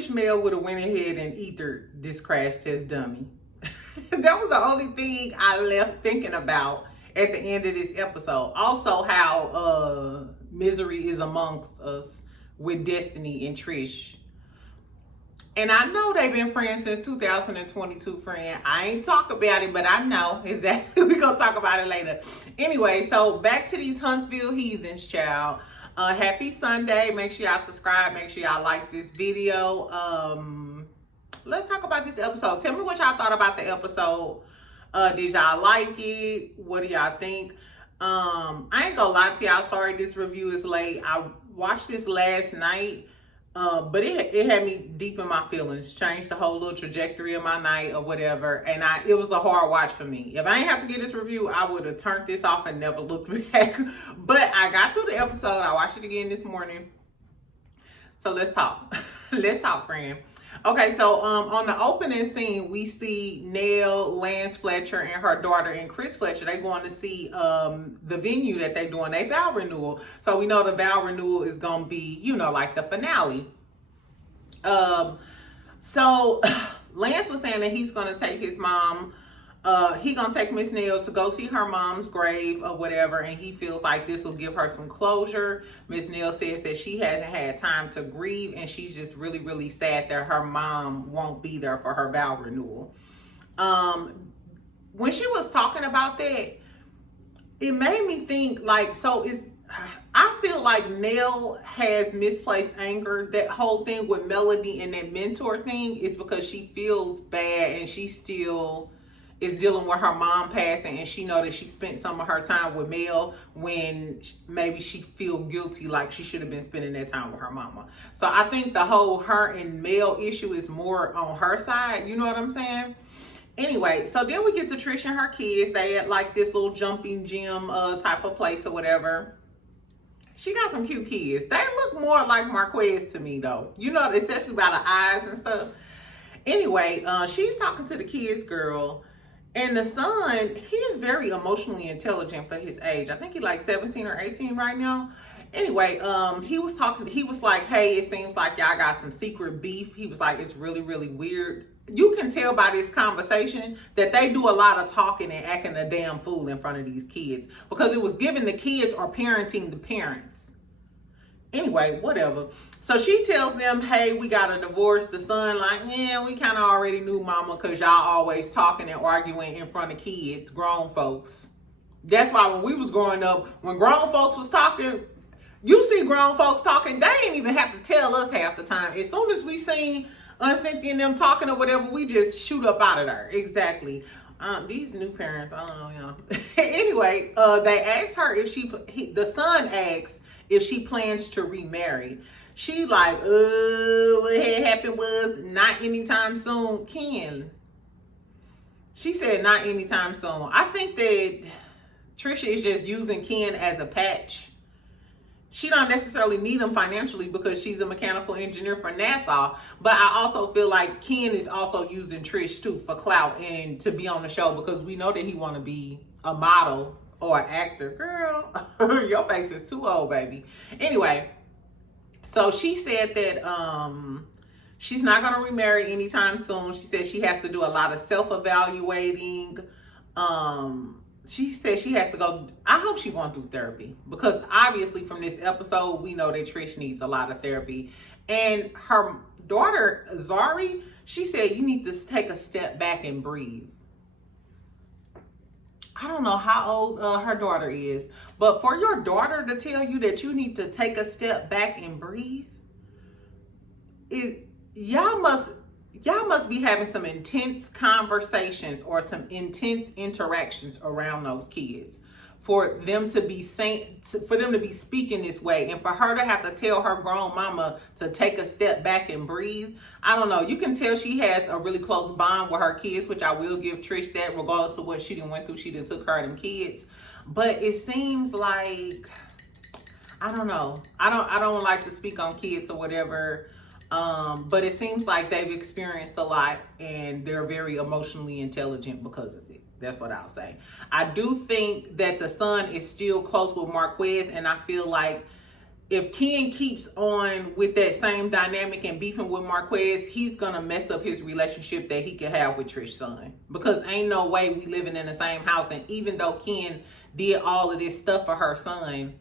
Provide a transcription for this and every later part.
wish Mel would have went ahead and ethered this crash test dummy. That was the only thing I left thinking about at the end of this episode. Also, how misery is amongst us with Destiny and Trish. And I know they've been friends since 2022, friend. I ain't talk about it, but I know exactly. We're going to talk about it later. Anyway, so back to these Huntsville heathens, child. Happy Sunday. Make sure y'all subscribe. Make sure y'all like this video. Let's talk about this episode. Tell me what y'all thought about the episode. Did y'all like it? What do y'all think? I ain't gonna lie to y'all. Sorry this review is late. I watched this last night. But it had me deep in my feelings, changed the whole little trajectory of my night or whatever. And it was a hard watch for me. If I didn't have to get this review, I would have turned this off and never looked back. But I got through the episode. I watched it again this morning. So let's talk. Let's talk, friend. Okay, so on the opening scene, we see Nell, Lance Fletcher, and her daughter and Chris Fletcher. They going to see the venue that they doing their vow renewal. So we know the vow renewal is gonna be, you know, like the finale. So Lance was saying that he's gonna take his mom. He gonna take Miss Nell to go see her mom's grave or whatever, and he feels like this will give her some closure. Miss Nell says that she hasn't had time to grieve, and she's just really, really sad that her mom won't be there for her vow renewal. When she was talking about that, it made me think like, I feel like Nell has misplaced anger. That whole thing with Melody and that mentor thing is because she feels bad and she still is dealing with her mom passing, and she know that she spent some of her time with Mel when maybe she feel guilty like she should have been spending that time with her mama. So I think the whole her and Mel issue is more on her side. You know what I'm saying? Anyway, so then we get to Trish and her kids. They at like this little jumping gym type of place or whatever. She got some cute kids. They look more like Marquez to me though. You know, especially by the eyes and stuff. Anyway, she's talking to the kids, girl. And the son, he is very emotionally intelligent for his age. I think he's like 17 or 18 right now. Anyway, he was like, hey, it seems like y'all got some secret beef. He was like, it's really, really weird. You can tell by this conversation that they do a lot of talking and acting a damn fool in front of these kids, because it was giving the kids or parenting the parents. Anyway, whatever. So she tells them, hey, we got a divorce. The son like, yeah, we kind of already knew, mama, because y'all always talking and arguing in front of kids, grown folks. That's why when we was growing up, when grown folks was talking, you see grown folks talking, they ain't even have to tell us half the time. As soon as we seen Cynthia and them talking or whatever, we just shoot up out of there. Exactly. These new parents, I don't know, y'all. Anyway, they asked her if the son asks if she plans to remarry. She like, what had happened was not anytime soon, Ken. She said not anytime soon. I think that Trisha is just using Ken as a patch. She don't necessarily need him financially because she's a mechanical engineer for NASA. But I also feel like Ken is also using Trish too for clout and to be on the show, because we know that he want to be a model or an actor. Girl, your face is too old, baby. Anyway, so she said that she's not going to remarry anytime soon. She said she has to do a lot of self-evaluating. She said she has to go. I hope she's going through therapy, because obviously from this episode, we know that Trish needs a lot of therapy. And her daughter, Zari, she said you need to take a step back and breathe. I don't know how old her daughter is, but for your daughter to tell you that you need to take a step back and breathe, y'all must be having some intense conversations or some intense interactions around those kids for them to be speaking this way, and for her to have to tell her grown mama to take a step back and breathe. I don't know. You can tell she has a really close bond with her kids, which I will give Trish that, regardless of what she done went through. She done took care of them kids. But it seems like, I don't know. I don't like to speak on kids or whatever. But it seems like they've experienced a lot and they're very emotionally intelligent because of it. That's what I'll say. I do think that the son is still close with Marquez, and I feel like if Ken keeps on with that same dynamic and beefing with Marquez, he's gonna mess up his relationship that he could have with Trish's son. Because ain't no way we living in the same house, and even though Ken did all of this stuff for her son,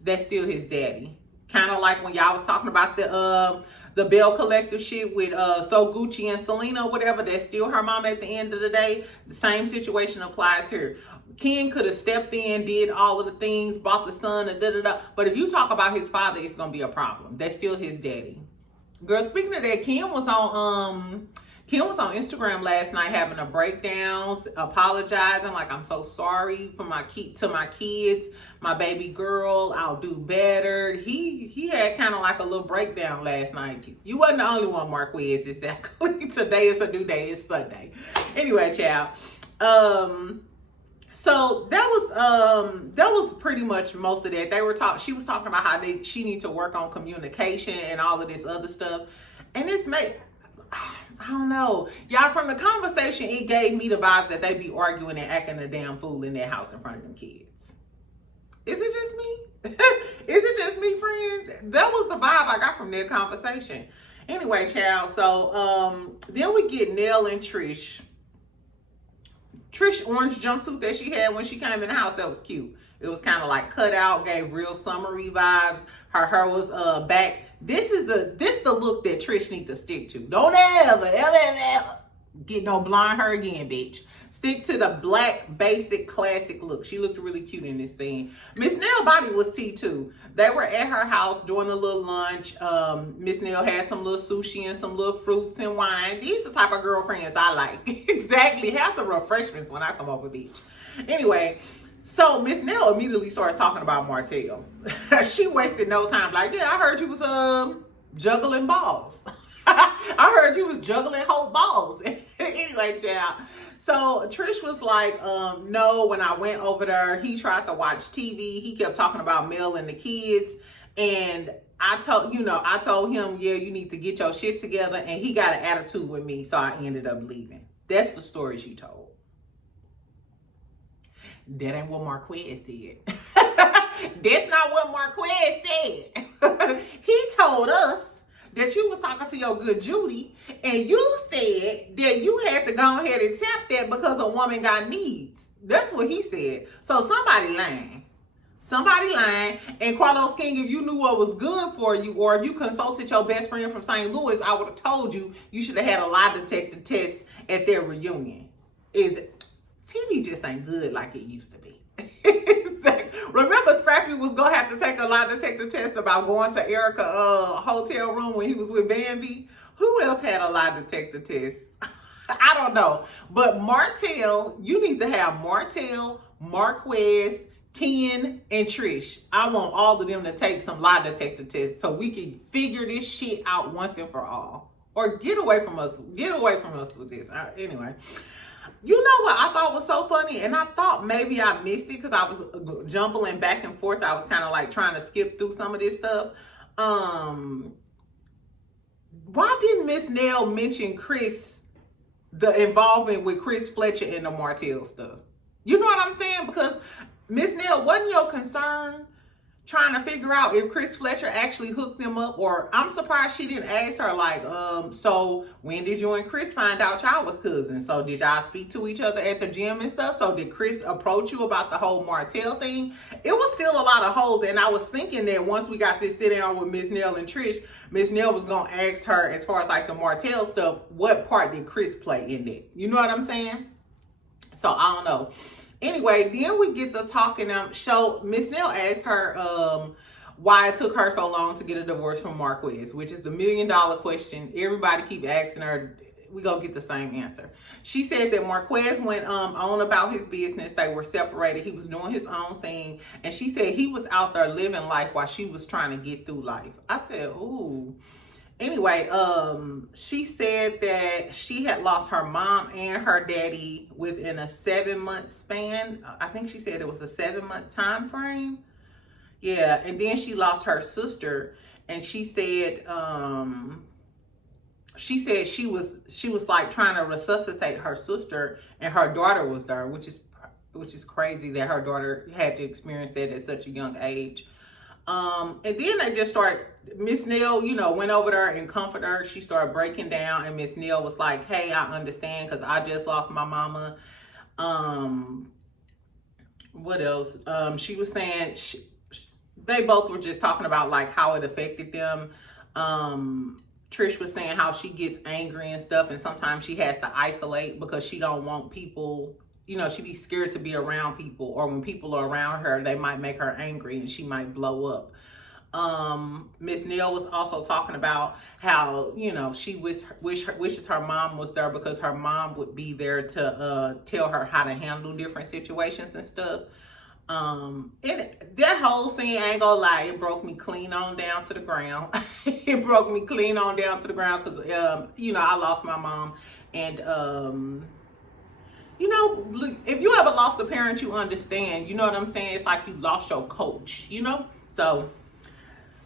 that's still his daddy. Kind of like when y'all was talking about the Bell Collector shit with So Gucci and Selena, whatever. That's still her mom at the end of the day. The same situation applies here. Ken could have stepped in, did all of the things, bought the son, and da-da-da. But if you talk about his father, it's going to be a problem. That's still his daddy. Girl, speaking of that, Ken was on Instagram last night having a breakdown, apologizing, like, I'm so sorry for my kids, my baby girl, I'll do better. He had kind of like a little breakdown last night. You wasn't the only one, Marquez, exactly. Today is a new day, it's Sunday. Anyway, child. So that was pretty much most of that. She was talking about how she needs to work on communication and all of this other stuff. And this I don't know. Y'all, from the conversation, it gave me the vibes that they be arguing and acting a damn fool in their house in front of them kids. Is it just me? Is it just me, friend? That was the vibe I got from their conversation. Anyway, child, so then we get Nell and Trish. Trish orange jumpsuit that she had when she came in the house, that was cute. It was kind of like cut out, gave real summery vibes. Her hair was back. This the look that Trish needs to stick to. Don't ever get no blonde hair again, bitch. Stick to the black, basic, classic look. She looked really cute in this scene. Miss Nell body was tea too. They were at her house doing a little lunch. Miss Nell had some little sushi and some little fruits and wine. These are the type of girlfriends I like. Exactly. Have some refreshments when I come over, bitch. Anyway, so Miss Nell immediately starts talking about Martell. She wasted no time. Like, yeah, I heard you was juggling balls. I heard you was juggling whole balls. Anyway, child. So Trish was like, no, when I went over there, he tried to watch TV. He kept talking about Mel and the kids. And I told him, yeah, you need to get your shit together. And he got an attitude with me. So I ended up leaving. That's the story she told. That ain't what Marquez said. That's not what Marquez said. He told us that you was talking to your good Judy, and you said that you had to go ahead and tap that because a woman got needs. That's what he said. So somebody lying. Somebody lying. And Carlos King, if you knew what was good for you, or if you consulted your best friend from St. Louis, I would have told you should have had a lie detector test at their reunion. TV just ain't good like it used to be. Remember, Scrappy was gonna have to take a lie detector test about going to Erica's hotel room when he was with Bambi. Who else had a lie detector test? I don't know. But Martell, you need to have Martell, Marquez, Ken, and Trish. I want all of them to take some lie detector tests so we can figure this shit out once and for all. Or get away from us. Get away from us with this. Anyway. You know what I thought was so funny? And I thought maybe I missed it because I was jumbling back and forth. I was kind of like trying to skip through some of this stuff. Why didn't Miss Nell mention the involvement with Chris Fletcher and the Martell stuff? You know what I'm saying? Because Miss Nell, wasn't your concern trying to figure out if Chris Fletcher actually hooked them up? Or I'm surprised she didn't ask her, like, so when did you and Chris find out y'all was cousins? So did y'all speak to each other at the gym and stuff? So did Chris approach you about the whole Martell thing? It was still a lot of holes, and I was thinking that once we got this sit down with Miss Nell and Trish, Miss Nell was gonna ask her, as far as like the Martell stuff, what part did Chris play in it? You know what I'm saying? So I don't know. Anyway, then we get to talking. So Miss Nell asked her why it took her so long to get a divorce from Marquez, which is the $1 million question. Everybody keep asking her. We gonna get the same answer. She said that Marquez went on about his business. They were separated. He was doing his own thing, and she said he was out there living life while she was trying to get through life. I said, ooh. Anyway, she said that she had lost her mom and her daddy within a 7-month span. I think she said it was a 7-month time frame. Yeah, and then she lost her sister, and she said she was like trying to resuscitate her sister, and her daughter was there, which is crazy that her daughter had to experience that at such a young age. And then they just started, Miss Nell, went over there and comforted her. She started breaking down, and Miss Nell was like, hey, I understand because I just lost my mama. What else? She was saying they both were just talking about like how it affected them. Trish was saying how she gets angry and stuff, and sometimes she has to isolate because she don't want people, she be scared to be around people, or when people are around her, they might make her angry and she might blow up. Miss Nell was also talking about how, she wishes her mom was there because her mom would be there to tell her how to handle different situations and stuff. And that whole scene, I ain't gonna lie, it broke me clean on down to the ground. It broke me clean on down to the ground because, I lost my mom. And, if you ever lost a parent, you understand. You know what I'm saying? It's like you lost your coach, So,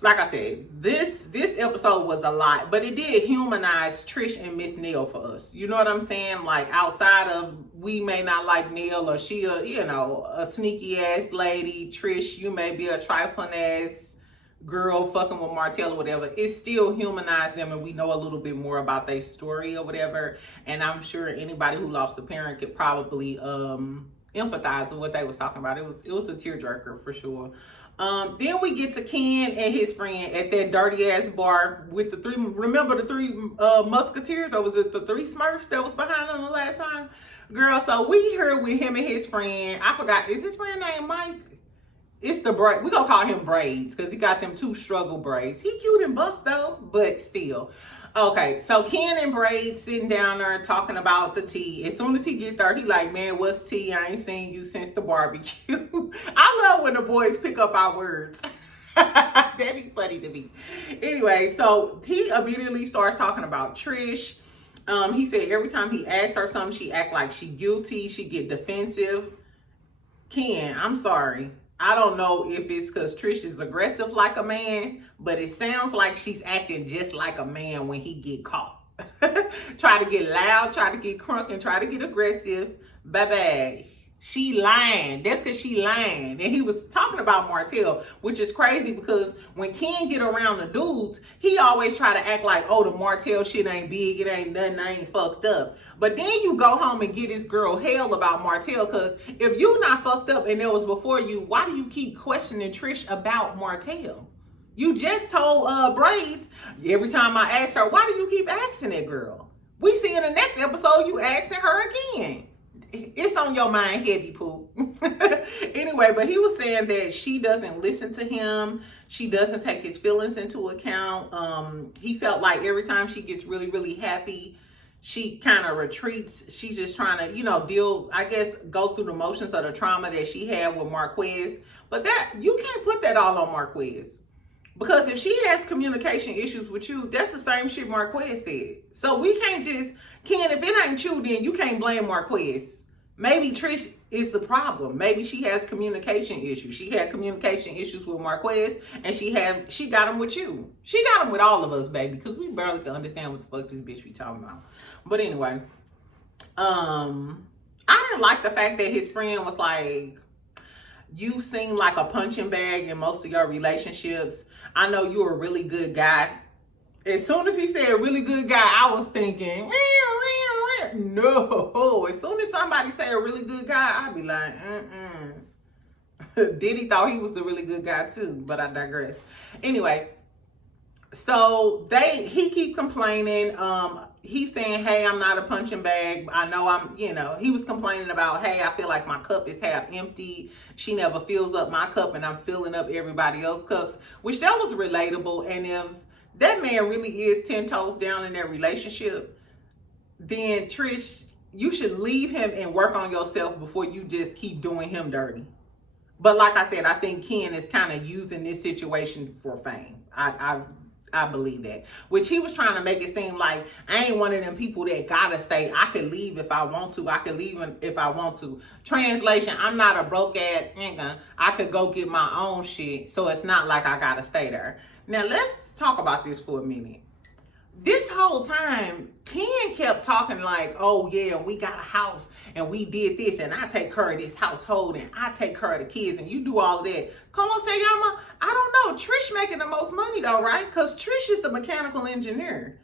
like I said, this episode was a lot, but it did humanize Trish and Miss Nell for us. You know what I'm saying? Like, outside of, we may not like Nell, or she a sneaky ass lady. Trish, you may be a trifling ass girl fucking with Martell or whatever. It still humanized them, and we know a little bit more about their story or whatever. And I'm sure anybody who lost a parent could probably empathize with what they was talking about. It was a tearjerker for sure. Then we get to Ken and his friend at that dirty ass bar with the three. Remember the three musketeers, or was it the three Smurfs that was behind them the last time? Girl, so we here with him and his friend. I forgot, is his friend named Mike? It's the braid. We gonna call him Braids because he got them two struggle braids. He cute and buff though, but still. Okay, so Ken and Braid sitting down there talking about the tea. As soon as he get there, he like, man, what's tea? I ain't seen you since the barbecue. I love when the boys pick up our words. That'd be funny to me. Anyway, so he immediately starts talking about Trish. He said every time he asks her something, she act like she guilty. She get defensive. Ken, I'm sorry. I don't know if it's because Trish is aggressive like a man, but it sounds like she's acting just like a man when he get caught. Try to get loud, try to get crunk, and try to get aggressive. Baby, she lying. That's because she lying. And he was talking about Martell, which is crazy because when Ken get around the dudes, he always try to act like, oh, the Martell shit ain't big, it ain't nothing, I ain't fucked up. But then you go home and get this girl hell about Martell, because if you not fucked up and it was before you, why do you keep questioning Trish about Martell? You just told Braids, every time I ask her, why do you keep asking that girl? We see in the next episode you asking her again. It's on your mind heavy, Pooh. Anyway, but he was saying that she doesn't listen to him. She doesn't take his feelings into account. He felt like every time she gets really, really happy, she kind of retreats. She's just trying to, go through the motions of the trauma that she had with Marquez. But that, you can't put that all on Marquez. Because if she has communication issues with you, that's the same shit Marquez said. So we can't just, Ken, if it ain't you, then you can't blame Marquez. Maybe Trish is the problem. Maybe she has communication issues. She had communication issues with Marquez, and she got them with you. She got them with all of us, baby, because we barely can understand what the fuck this bitch be talking about. But anyway, I didn't like the fact that his friend was like, you seem like a punching bag in most of your relationships. I know you're a really good guy. As soon as he said really good guy, I was thinking, no. As soon as somebody say a really good guy, I'd be like, Diddy thought he was a really good guy too, but I digress. Anyway, so he keep complaining. He's saying, hey, I'm not a punching bag. I know he was complaining about, hey, I feel like my cup is half empty. She never fills up my cup and I'm filling up everybody else's cups, which that was relatable. And if that man really is 10 toes down in that relationship, then Trish, you should leave him and work on yourself before you just keep doing him dirty. But like I said, I think Ken is kind of using this situation for fame. I believe that. Which he was trying to make it seem like I ain't one of them people that gotta stay. I could leave if I want to. I could leave if I want to. Translation, I'm not a broke ass nigga. I could go get my own shit. So it's not like I gotta stay there. Now let's talk about this for a minute. this whole time, Ken kept talking like, oh yeah, we got a house and we did this and I take care of this household and I take care of the kids and you do all of that. Como se llama? I don't know. Trish making the most money though, right? Because Trish is the mechanical engineer.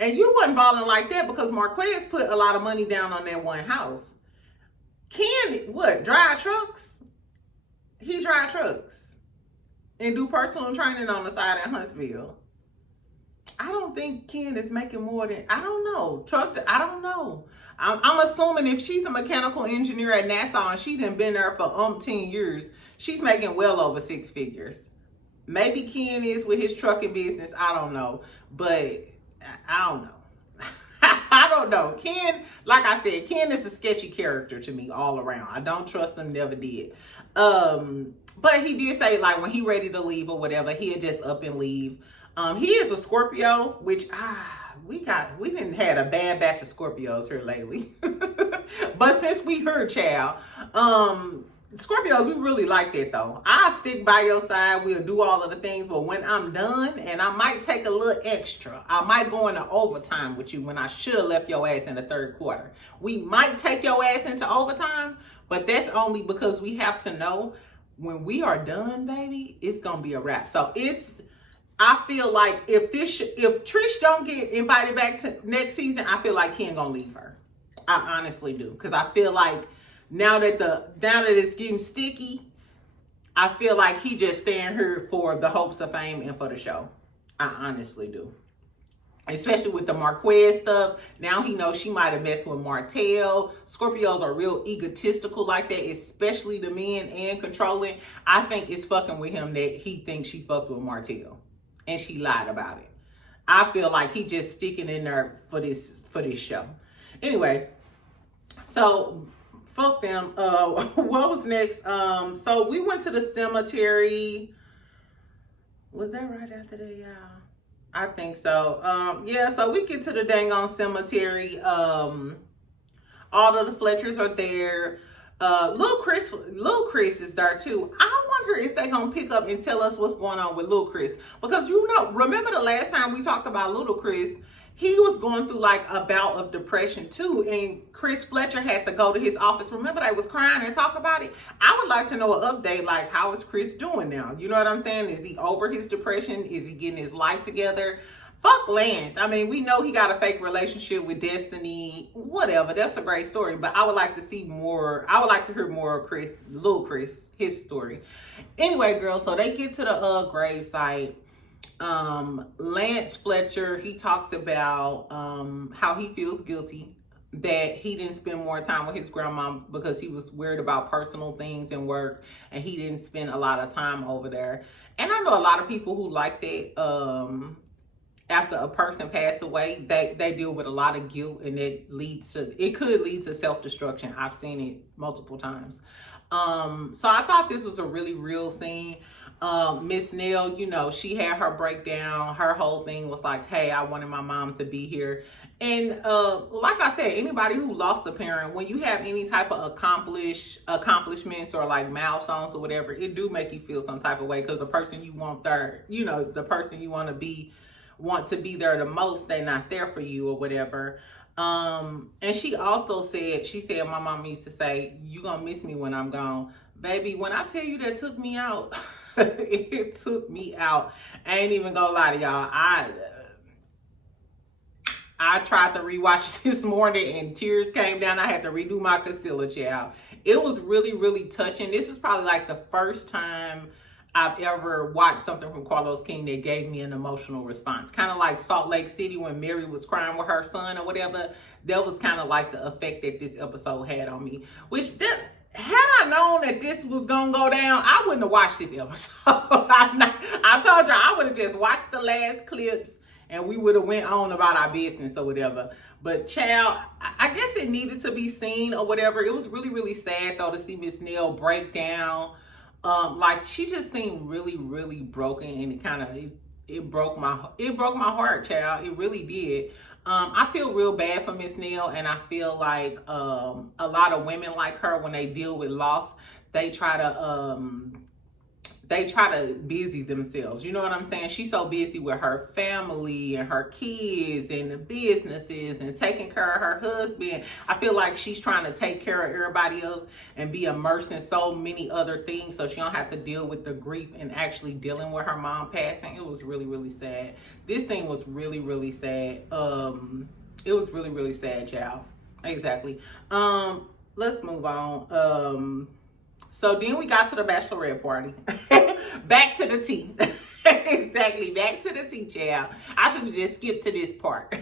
And you wasn't balling like that because Marquez put a lot of money down on that one house. Ken, what, drive trucks? He drive trucks and do personal training on the side in Huntsville. I don't think Ken is making more than, I don't know. I don't know. I'm assuming if she's a mechanical engineer at NASA and she done been there for umpteen years, she's making well over six figures. Maybe Ken is with his trucking business. I don't know. But I don't know. I don't know. Ken, like I said, Ken is a sketchy character to me all around. I don't trust him, never did. But he did say like when he ready to leave or whatever, he'll just up and leave. He is a Scorpio, which we didn't had a bad batch of Scorpios here lately. But since we heard child, Scorpios, we really like that though. I'll stick by your side. We'll do all of the things, but when I'm done, and I might take a little extra, I might go into overtime with you when I should have left your ass in the third quarter. We might take your ass into overtime, but that's only because we have to know when we are done, baby, it's gonna be a wrap. So I feel like if Trish don't get invited back to next season, I feel like Ken gonna leave her. I honestly do, because I feel like now that it's getting sticky, I feel like he just staying here for the hopes of fame and for the show. I honestly do. Especially with the Marquez stuff. Now he knows she might have messed with Martell. Scorpios are real egotistical like that, especially the men and controlling. I think it's fucking with him that he thinks she fucked with Martell. And she lied about it. I feel like he just sticking in there for this show. Anyway, so fuck them. What was next? So we went to the cemetery. Was that right after that, y'all? I think so. Yeah, so we get to the dang on cemetery. All of the Fletchers are there. Lil Chris is there too. I wonder if they're gonna pick up and tell us what's going on with Lil Chris, because remember the last time we talked about Lil Chris, he was going through like a bout of depression too, and Chris Fletcher had to go to his office. Remember they was crying and talk about it. I would like to know an update, like how is Chris doing now? You know what I'm saying? Is he over his depression? Is he getting his life together? Fuck Lance. I mean, we know he got a fake relationship with Destiny. Whatever. That's a great story. But I would like to see more. I would like to hear more of Lil Chris, his story. Anyway, girls, so they get to the grave site. Lance Fletcher, he talks about how he feels guilty that he didn't spend more time with his grandma because he was worried about personal things and work, and he didn't spend a lot of time over there. And I know a lot of people who like that. After a person passed away, they deal with a lot of guilt, and it could lead to self-destruction. I've seen it multiple times. So I thought this was a really real scene. Miss Nell, she had her breakdown. Her whole thing was like, hey, I wanted my mom to be here. And like I said, anybody who lost a parent, when you have any type of accomplishments or like milestones or whatever, it do make you feel some type of way, because the person you want there, the person you want to be there the most, they're not there for you or whatever. And she also said, my mom used to say, you gonna miss me when I'm gone. Baby, when I tell you that took me out, it took me out. I ain't even gonna lie to y'all. I tried to rewatch this morning and tears came down. I had to redo my concealer, child. It was really, really touching. This is probably like the first time I've ever watched something from Carlos King that gave me an emotional response. Kind of like Salt Lake City when Mary was crying with her son or whatever. That was kind of like the effect that this episode had on me. Had I known that this was going to go down, I wouldn't have watched this episode. I told you I would have just watched the last clips and we would have went on about our business or whatever. But child, I guess it needed to be seen or whatever. It was really, really sad though to see Miss Nell break down. Like she just seemed really, really broken, and it broke my heart, child. It really did. I feel real bad for Miss Nell, and I feel like a lot of women like her, when they deal with loss, they try to they try to busy themselves. You know what I'm saying? She's so busy with her family and her kids and the businesses and taking care of her husband. I feel like she's trying to take care of everybody else and be immersed in so many other things so she don't have to deal with the grief and actually dealing with her mom passing. It was really, really sad. This thing was really, really sad. It was really, really sad, y'all. Exactly. Let's move on. So then we got to the Bachelorette Party. Back to the tea. Exactly, back to the tea, child. I should have just skipped to this part.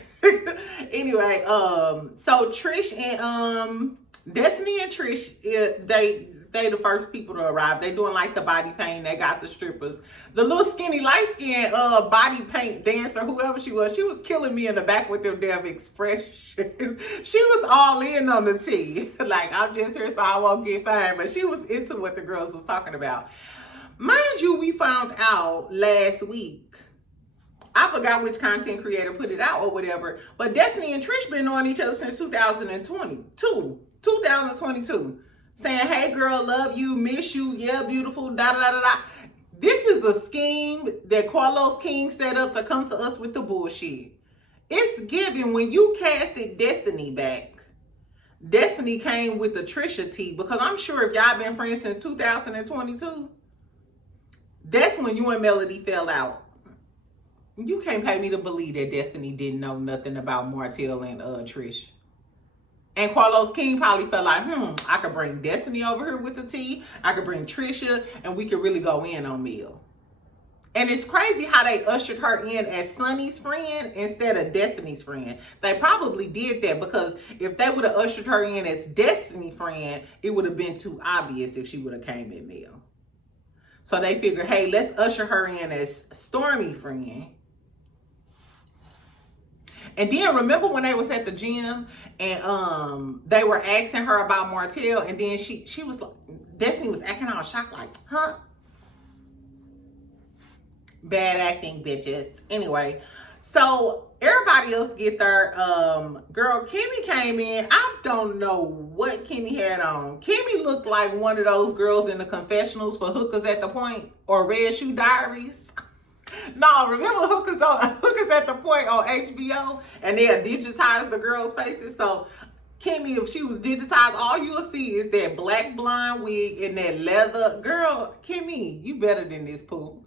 Anyway, so Trish and Destiny and Trish, they the first people to arrive. They doing like the body paint. They got the strippers. The little skinny light-skinned body paint dancer, whoever she was killing me in the back with them damn expressions. She was all in on the tea. Like, I'm just here so I won't get fined. But she was into what the girls was talking about. Mind you, we found out last week, I forgot which content creator put it out or whatever, but Destiny and Trish been knowing each other since 2022. Saying, hey girl, love you, miss you, yeah, beautiful, da da da da. This is a scheme that Carlos King set up to come to us with the bullshit. It's given when you casted Destiny back. Destiny came with the Trisha tea, because I'm sure if y'all been friends since 2022, that's when you and Melody fell out. You can't pay me to believe that Destiny didn't know nothing about Martell and Trish. And Carlos King probably felt like, I could bring Destiny over here with the tea. I could bring Trisha, and we could really go in on Mel. And it's crazy how they ushered her in as Sonny's friend instead of Destiny's friend. They probably did that because if they would have ushered her in as Destiny's friend, it would have been too obvious if she would have came at Mel. So they figured, hey, let's usher her in as Stormy friend. And then remember when they was at the gym and they were asking her about Martell, and then she was like, Destiny was acting all shocked like, huh? Bad acting, bitches. Anyway, so everybody else get there. Girl, Kimmy came in. I don't know what Kimmy had on. Kimmy looked like one of those girls in the confessionals for Hookers at the Point or Red Shoe Diaries. No, remember Hookers at the Point on HBO, and they'll digitize the girls' faces. So Kimmy, if she was digitized, all you'll see is that black blonde wig and that leather. Girl, Kimmy, you better than this, poo.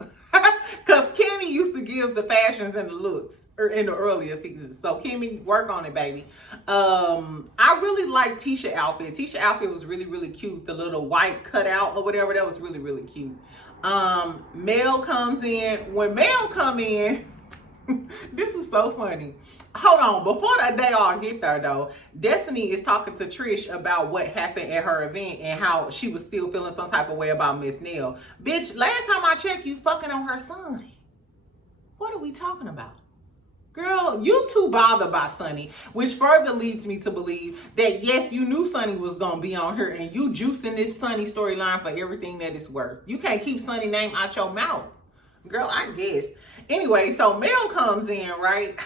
Because Kimmy used to give the fashions and the looks in the earlier seasons. So Kimmy, work on it, baby. I really liked Tisha's outfit. Tisha's outfit was really, really cute. The little white cutout or whatever, that was really, really cute. Mel comes in. When Mel come in, this is so funny. Hold on, before that they all get there though, Destiny is talking to Trish about what happened at her event and how she was still feeling some type of way about Miss Nell. Bitch, last time I checked, you fucking on her son. What are we talking about? Girl, you too bothered by Sonny, which further leads me to believe that yes, you knew Sonny was gonna be on here and you juicing this Sonny storyline for everything that it's worth. You can't keep Sonny name out your mouth. Girl, I guess. Anyway, so Mel comes in, right?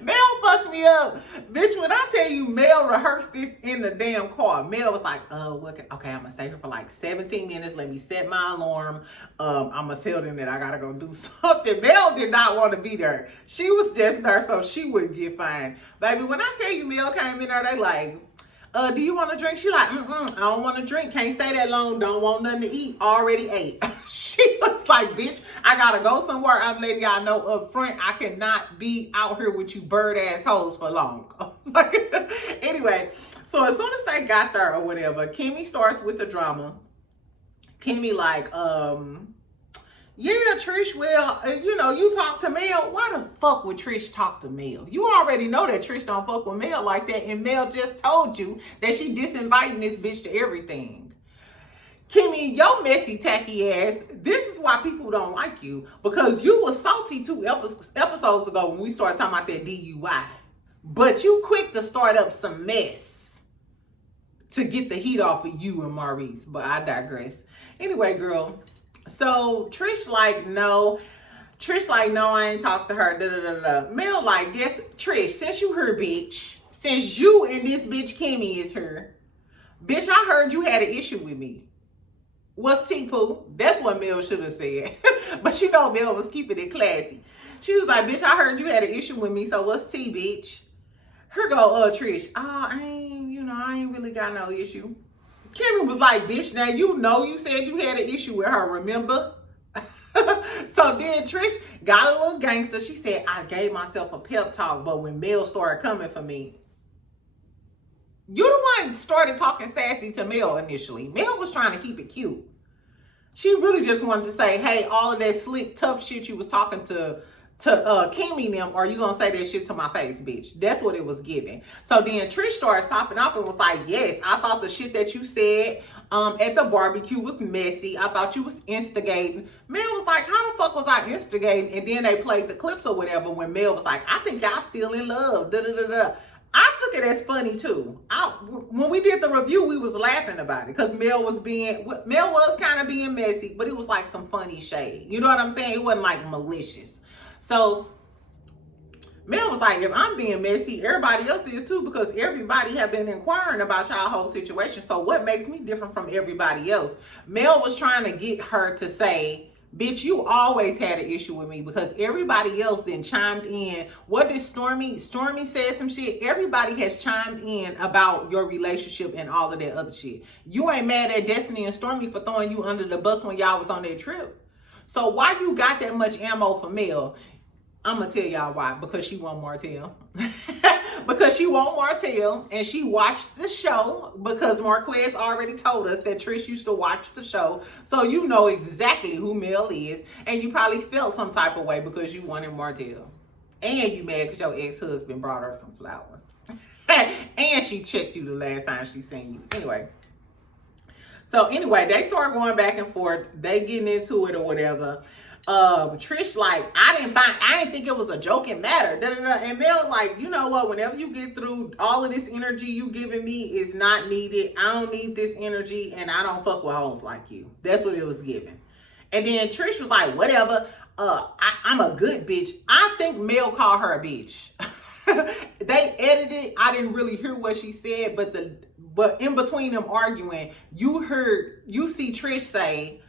Mel fucked me up. Bitch, when I tell you Mel rehearsed this in the damn car, Mel was like, okay, I'm gonna stay here for like 17 minutes. Let me set my alarm. I'm gonna tell them that I gotta go do something. Mel did not want to be there. She was just there so she wouldn't get fined. Baby, when I tell you Mel came in there, they like, do you want to drink? She like, I don't want to drink. Can't stay that long. Don't want nothing to eat. Already ate. She was like, bitch, I gotta go somewhere. I'm letting y'all know up front, I cannot be out here with you bird assholes for long. Anyway, so as soon as they got there or whatever, Kimmy starts with the drama. Kimmy like, yeah, Trish, well, you talk to Mel. Why the fuck would Trish talk to Mel? You already know that Trish don't fuck with Mel like that, and Mel just told you that she disinviting this bitch to everything. Kimmy, your messy, tacky ass, this is why people don't like you, because you were salty 2 episodes ago when we started talking about that DUI. But you quick to start up some mess to get the heat off of you and Maurice, but I digress. Anyway, girl, so Trish like, no, I ain't talked to her, da-da-da-da. Mel like, guess, Trish, since you here, bitch, since you and this bitch Kimmy is here, bitch, I heard you had an issue with me. What's tea, Pooh? That's what Mel should have said. But you know Mel was keeping it classy. She was like, bitch, I heard you had an issue with me, so what's tea, bitch? Her go, Trish, I ain't really got no issue. Kimmy was like, bitch, now you said you had an issue with her, remember? So then Trish got a little gangster. She said, I gave myself a pep talk, but when Mel started coming for me, you the one started talking sassy to Mel initially. Mel was trying to keep it cute. She really just wanted to say, hey, all of that slick, tough shit you was talking to Kimmy and them, are you gonna say that shit to my face, bitch? That's what it was giving. So then Trish starts popping off and was like, yes, I thought the shit that you said at the barbecue was messy. I thought you was instigating. Mel was like, how the fuck was I instigating? And then they played the clips or whatever when Mel was like, I think y'all still in love. Da da da da. I took it as funny too. When we did the review, we was laughing about it because Mel was kind of being messy, but it was like some funny shade. You know what I'm saying? It wasn't like malicious. So Mel was like, if I'm being messy, everybody else is too, because everybody have been inquiring about y'all whole situation. So what makes me different from everybody else? Mel was trying to get her to say, bitch, you always had an issue with me, because everybody else then chimed in. What did Stormy said some shit. Everybody has chimed in about your relationship and all of that other shit. You ain't mad at Destiny and Stormy for throwing you under the bus when y'all was on that trip. So why you got that much ammo for Mel? I'm going to tell y'all why. Because she want Martell. Because she want Martell, and she watched the show, because Marquez already told us that Trish used to watch the show. So you know exactly who Mel is, and you probably felt some type of way because you wanted Martell. And you mad because your ex-husband brought her some flowers. And she checked you the last time she seen you. Anyway, they start going back and forth. They getting into it or whatever. Trish like, I didn't think it was a joking matter. Da, da, da. And Mel like, you know what? Whenever you get through, all of this energy you giving me is not needed. I don't need this energy, and I don't fuck with hoes like you. That's what it was giving. And then Trish was like, whatever. I'm a good bitch. I think Mel called her a bitch. They edited. I didn't really hear what she said, but in between them arguing, you see Trish say,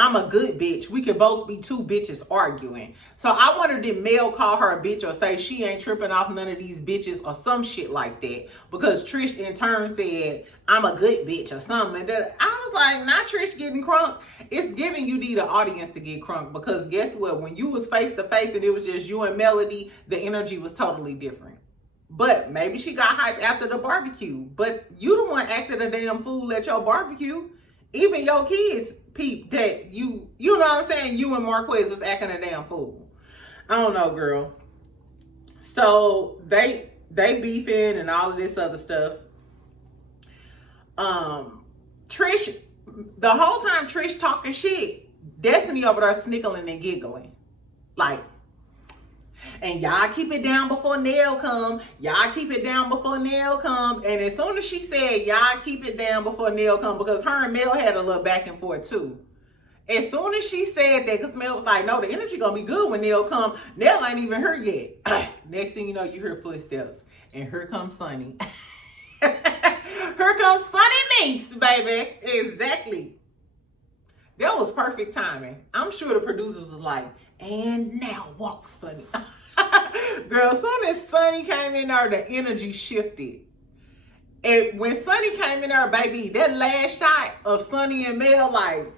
I'm a good bitch. We could both be two bitches arguing. So I wonder, did Mel call her a bitch or say she ain't tripping off none of these bitches or some shit like that? Because Trish in turn said, I'm a good bitch or something. And I was like, not Trish getting crunk. It's giving you need an audience to get crunk, because guess what? When you was face to face and it was just you and Melody, the energy was totally different. But maybe she got hyped after the barbecue. But you the one acted a damn fool at your barbecue. Even your kids peep that you know what I'm saying? You and Marquez was acting a damn fool. I don't know, girl. So they beefing and all of this other stuff. Trish, the whole time Trish talking shit, Destiny over there snickling and giggling. Like, and y'all keep it down before Nell come. Y'all keep it down before Nell come. And as soon as she said, y'all keep it down before Nell come, because her and Mel had a little back and forth too. As soon as she said that, because Mel was like, no, the energy gonna be good when Nell come. Nell ain't even here yet. Next thing you know, you hear footsteps. And here comes Sonny. Here comes Sonny Minx, baby. Exactly. That was perfect timing. I'm sure the producers was like, and now walk Sonny. Girl, as soon as Sonny came in there, the energy shifted. And when Sonny came in there, baby, that last shot of Sonny and Mel, like,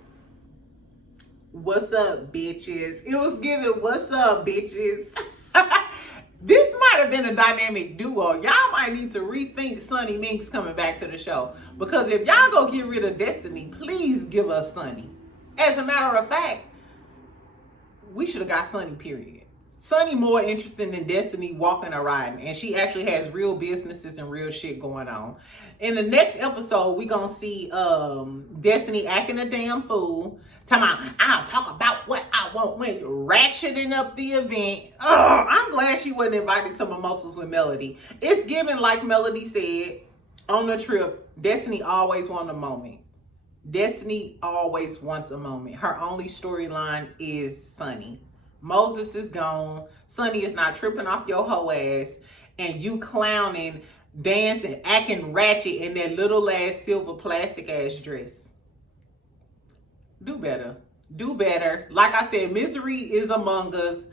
what's up, bitches? It was giving, what's up, bitches? This might have been a dynamic duo. Y'all might need to rethink Sonny Minx coming back to the show. Because if y'all go get rid of Destiny, please give us Sonny. As a matter of fact, we should have got Sonny, period. Sonny more interesting than Destiny walking or riding. And she actually has real businesses and real shit going on. In the next episode, we gonna see Destiny acting a damn fool. Talking about, I'll talk about what I want when ratcheting up the event. Oh, I'm glad she wasn't invited to Mimosas with Melody. It's given, like Melody said, on the trip, Destiny always wants a moment. Destiny always wants a moment. Her only storyline is Sonny. Moses is gone. Sonny is not tripping off your hoe ass. And you clowning, dancing, acting ratchet in that little ass silver plastic ass dress. Do better. Do better. Like I said, misery is among us.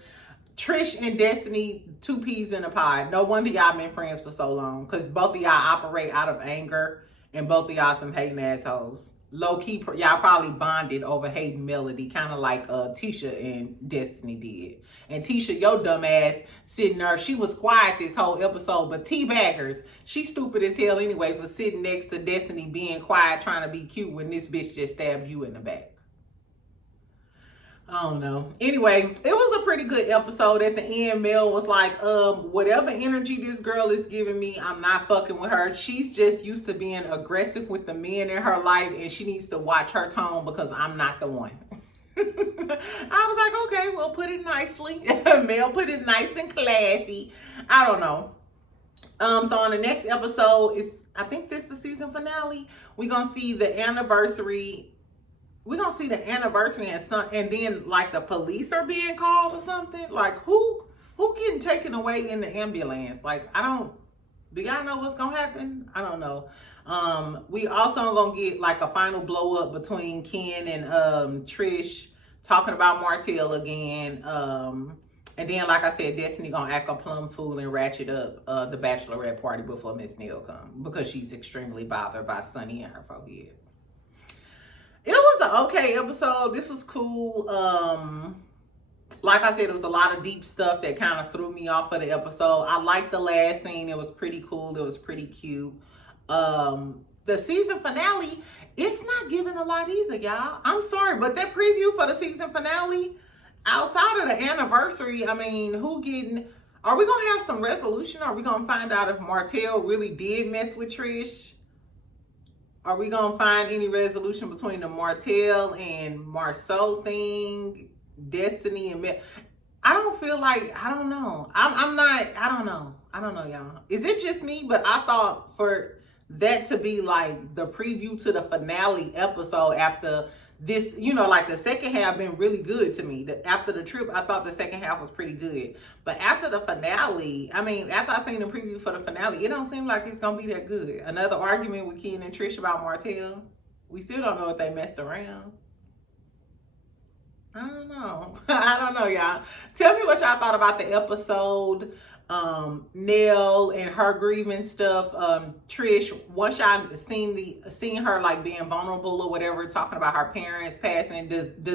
Trish and Destiny, two peas in a pod. No wonder y'all been friends for so long. Because both of y'all operate out of anger. And both of y'all some hating assholes. Low key, y'all probably bonded over hating Melody. Kind of like Tisha and Destiny did. And Tisha, your dumb ass, sitting there. She was quiet this whole episode. But T-baggers, she stupid as hell anyway for sitting next to Destiny being quiet trying to be cute when this bitch just stabbed you in the back. I don't know. Anyway, it was a pretty good episode. At the end, Mel was like, whatever energy this girl is giving me, I'm not fucking with her. She's just used to being aggressive with the men in her life, and she needs to watch her tone because I'm not the one. I was like, okay, well, put it nicely. Mel put it nice and classy. I don't know. So on the next episode, I think this is the season finale. We're going to see the anniversary. We're going to see the anniversary and then like the police are being called or something. Like who getting taken away in the ambulance? Like do y'all know what's going to happen? I don't know. We also going to get like a final blow up between Ken and Trish talking about Martell again. And then, like I said, Destiny going to act a plum fool and ratchet up the Bachelorette Party before Miss Nell comes because she's extremely bothered by Sunny and her forehead. It was an okay episode. This was cool. Like I said, it was a lot of deep stuff that kind of threw me off of the episode. I liked the last scene. It was pretty cool. it was pretty cute. The season finale, it's not giving a lot either, y'all. I'm sorry, but that preview for the season finale, outside of the anniversary, I mean, are we going to have some resolution? Are we going to find out if Martell really did mess with Trish? Are we going to find any resolution between the Martell and Marceau thing? Destiny and Mel? I don't feel like, I don't know. I don't know, y'all. Is it just me? But I thought for that to be like the preview to the finale episode after this, like the second half been really good to me. After the trip, I thought the second half was pretty good. But after the finale, after I seen the preview for the finale, it don't seem like it's going to be that good. Another argument with Ken and Trish about Martell. We still don't know if they messed around. I don't know. I don't know, y'all. Tell me what y'all thought about the episode. Nell and her grieving stuff. Trish, once y'all seen her like being vulnerable or whatever, talking about her parents passing, did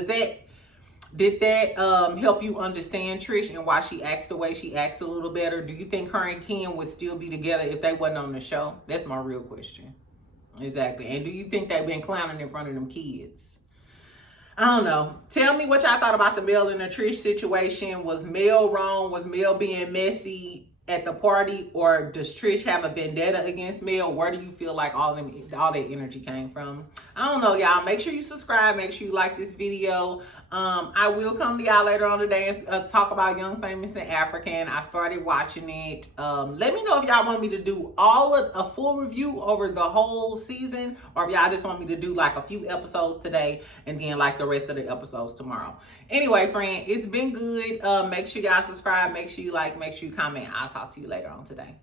that help you understand Trish and why she acts the way she acts a little better? Do you think her and Ken would still be together if they wasn't on the show? That's my real question. Exactly. And do you think they've been clowning in front of them kids? I don't know. Tell me what y'all thought about the Mel and the Trish situation. Was Mel wrong? Was Mel being messy at the party? Or does Trish have a vendetta against Mel? Where do you feel like all that energy came from? I don't know, y'all. Make sure you subscribe. Make sure you like this video. I will come to y'all later on today and talk about Young, Famous, and African. I started watching it. Let me know if y'all want me to do a full review over the whole season, or if y'all just want me to do like a few episodes today and then like the rest of the episodes tomorrow. Anyway, friend, it's been good. Make sure y'all subscribe. Make sure you like. Make sure you comment. I'll talk to you later on today.